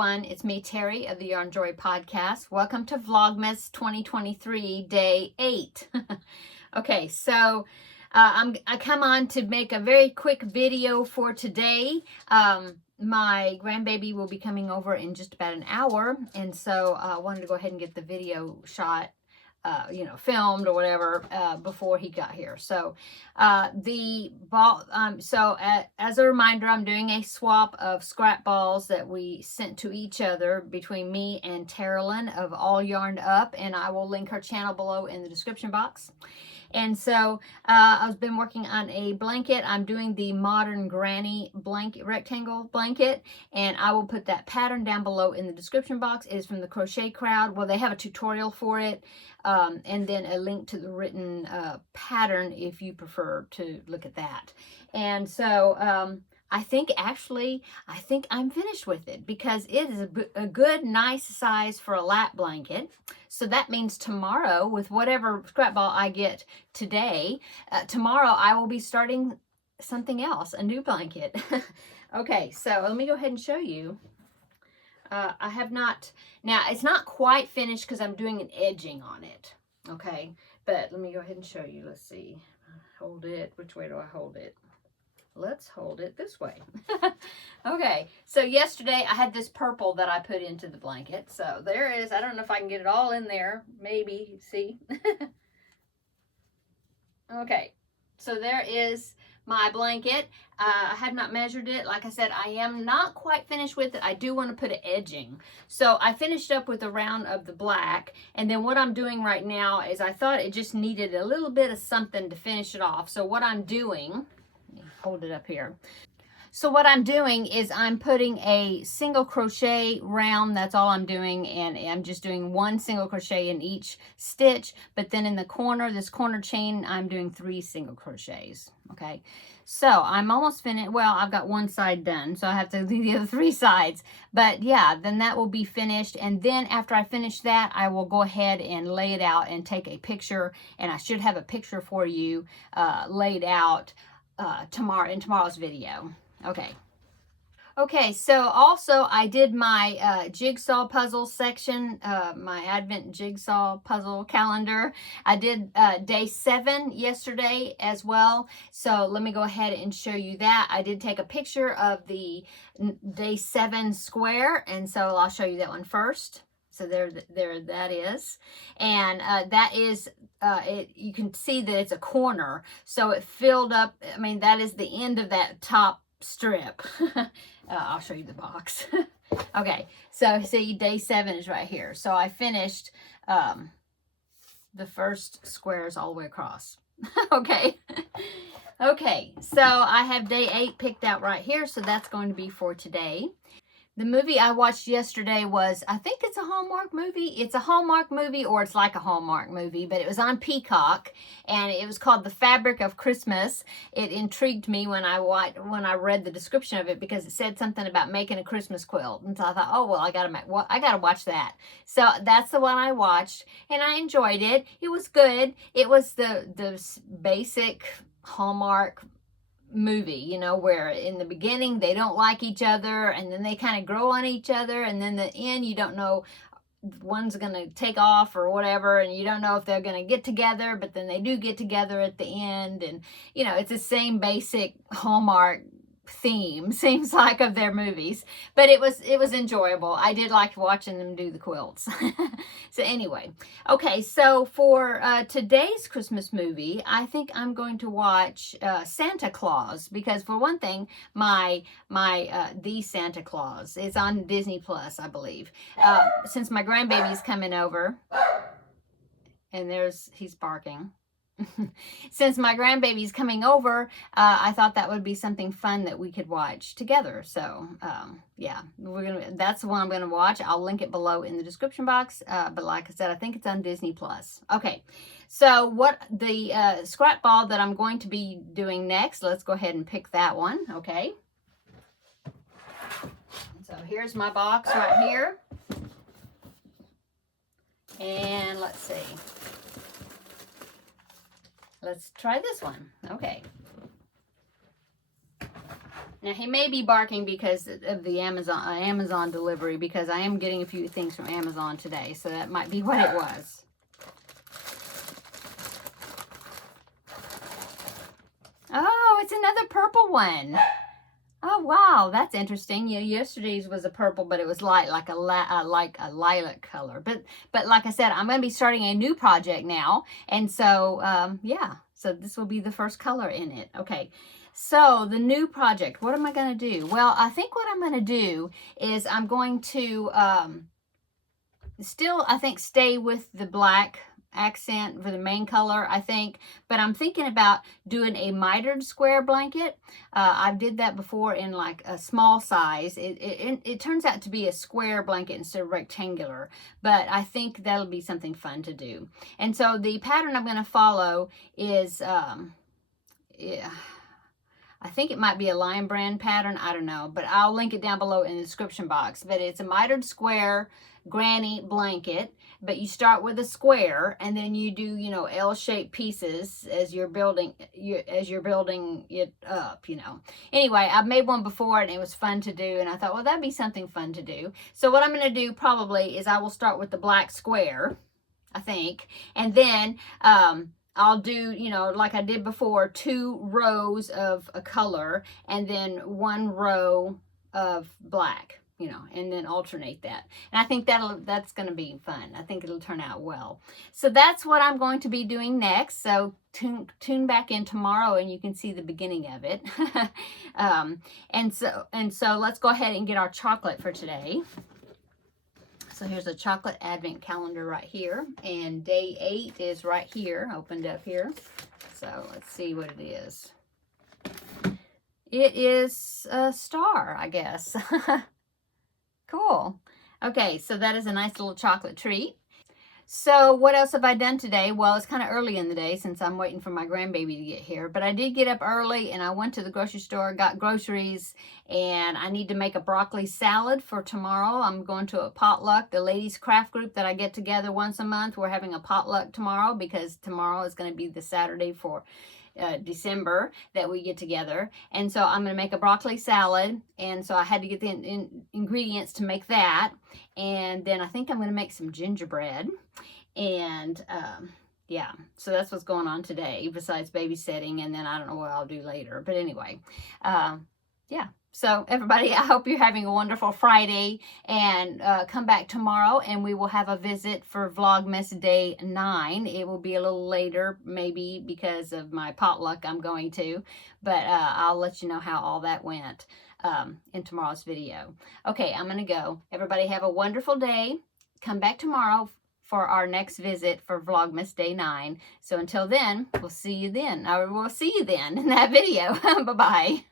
everyone. It's me, Terri of the Yarnjoy podcast. Welcome to Vlogmas 2023, day 8. Okay, so I come on to make a very quick video for today. My grandbaby will be coming over in just about an hour, and so I wanted to go ahead and get the video shot, filmed or whatever before he got here. So as a reminder, I'm doing a swap of scrap balls that we sent to each other between me and Taralynn of All Yarned Up, and I will link her channel below in the description box. And so I've been working on a blanket. I'm doing the modern granny blanket, rectangle blanket, and I will put that pattern down below in the description box. It is from the Crochet Crowd. Well, they have a tutorial for it, and then a link to the written pattern if you prefer to look at that. And so I think I'm finished with it because it is a good, nice size for a lap blanket. So that means tomorrow, with whatever scrap ball I get today, tomorrow I will be starting something else, a new blanket. Okay, so let me go ahead and show you. I have not, now it's not quite finished because I'm doing an edging on it. Okay, but let me go ahead and show you. Let's see. Hold it. Which way do I hold it? Let's hold it this way. Okay, so yesterday I had this purple that I put into the blanket. So there is, I don't know if I can get it all in there. Maybe, see? Okay, so there is my blanket. I have not measured it. Like I said, I am not quite finished with it. I do want to put an edging. So I finished up with a round of the black. And then what I'm doing right now is I thought it just needed a little bit of something to finish it off. So what I'm doing, hold it up here. So what I'm doing is I'm putting a single crochet round. That's all I'm doing, and I'm just doing one single crochet in each stitch. But then in the corner, this corner chain, I'm doing 3 single crochets. Okay, so I'm almost finished. Well, I've got one side done, so I have to do the other 3 sides. But yeah, then that will be finished. And then after I finish that, I will go ahead and lay it out and take a picture. And I should have a picture for you laid out in tomorrow's video. Okay, so also I did my jigsaw puzzle section, my Advent jigsaw puzzle calendar. I did day 7 yesterday as well. So let me go ahead and show you that. I did take a picture of the day 7 square, and so I'll show you that one first. So there that is, and that is, you can see that it's a corner, so it filled up. I mean, that is the end of that top strip. I'll show you the box. Okay, so see, day 7 is right here. So I finished the first squares all the way across. Okay. Okay, so I have day 8 picked out right here, so that's going to be for today. The movie I watched yesterday was, I think it's a Hallmark movie. It's a Hallmark movie, or it's like a Hallmark movie, but it was on Peacock, and it was called The Fabric of Christmas. It intrigued me when I read the description of it, because it said something about making a Christmas quilt, and so I thought, oh well, I gotta watch that. So that's the one I watched, and I enjoyed it. It was good. It was the basic Hallmark movie, you know, where in the beginning they don't like each other, and then they kind of grow on each other, and then the end, you don't know, one's gonna take off or whatever, and you don't know if they're gonna get together, but then they do get together at the end. And you know, it's the same basic Hallmark theme, seems like, of their movies, but it was enjoyable. I did like watching them do the quilts. So anyway, okay, so for today's Christmas movie, I think I'm going to watch Santa Claus, because for one thing, my The Santa Claus is on Disney Plus, I believe. Since my grandbaby's coming over, and he's barking. Since my grandbaby's coming over, I thought that would be something fun that we could watch together. So yeah, that's the one I'm gonna watch. I'll link it below in the description box. But like I said, I think it's on Disney Plus. Okay, so what the scrap ball that I'm going to be doing next, let's go ahead and pick that one. Okay, so here's my box right here, and let's see. Let's try this one. Okay. Now he may be barking because of the Amazon delivery, because I am getting a few things from Amazon today, so that might be what it was. Oh, it's another purple one. Oh wow, that's interesting. Yeah, yesterday's was a purple, but it was light, like a lilac color. But like I said, I'm going to be starting a new project now, and so yeah, so this will be the first color in it. Okay, so the new project. What am I going to do? Well, I think what I'm going to do is I'm going to still, I think, stay with the black accent for the main color, I think, but I'm thinking about doing a mitered square blanket. I did that before in like a small size. It turns out to be a square blanket instead of rectangular, but I think that'll be something fun to do. And so the pattern I'm going to follow is yeah, I think it might be a Lion Brand pattern. I don't know, but I'll link it down below in the description box. But it's a mitered square granny blanket, but you start with a square and then you do, you know, L-shaped pieces as you're building it up, you know. Anyway, I've made one before and it was fun to do, and I thought, well, that'd be something fun to do. So what I'm going to do probably is I will start with the black square, I think, and then I'll do, you know, like I did before, 2 rows of a color and then 1 row of black, you know, and then alternate that. And I think that's going to be fun. I think it'll turn out well. So that's what I'm going to be doing next. So tune back in tomorrow and you can see the beginning of it. And so let's go ahead and get our chocolate for today. So here's a chocolate advent calendar right here, and day 8 is right here, opened up here. So let's see what it is. It is a star, I guess. Cool. Okay, so that is a nice little chocolate treat. So what else have I done today? Well, it's kind of early in the day since I'm waiting for my grandbaby to get here. But I did get up early and I went to the grocery store, got groceries, and I need to make a broccoli salad for tomorrow. I'm going to a potluck, the ladies craft group that I get together once a month. We're having a potluck tomorrow because tomorrow is going to be the Saturday for December that we get together. And so I'm going to make a broccoli salad, and so I had to get the ingredients to make that. And then I think I'm going to make some gingerbread, and yeah, so that's what's going on today besides babysitting, and then I don't know what I'll do later, but anyway, yeah. So everybody, I hope you're having a wonderful Friday, and come back tomorrow and we will have a visit for Vlogmas Day 9. It will be a little later, maybe because of my potluck I'm going to, but I'll let you know how all that went in tomorrow's video. Okay, I'm going to go. Everybody have a wonderful day. Come back tomorrow for our next visit for Vlogmas Day 9. So until then, we'll see you then, or we'll see you then in that video. Bye-bye.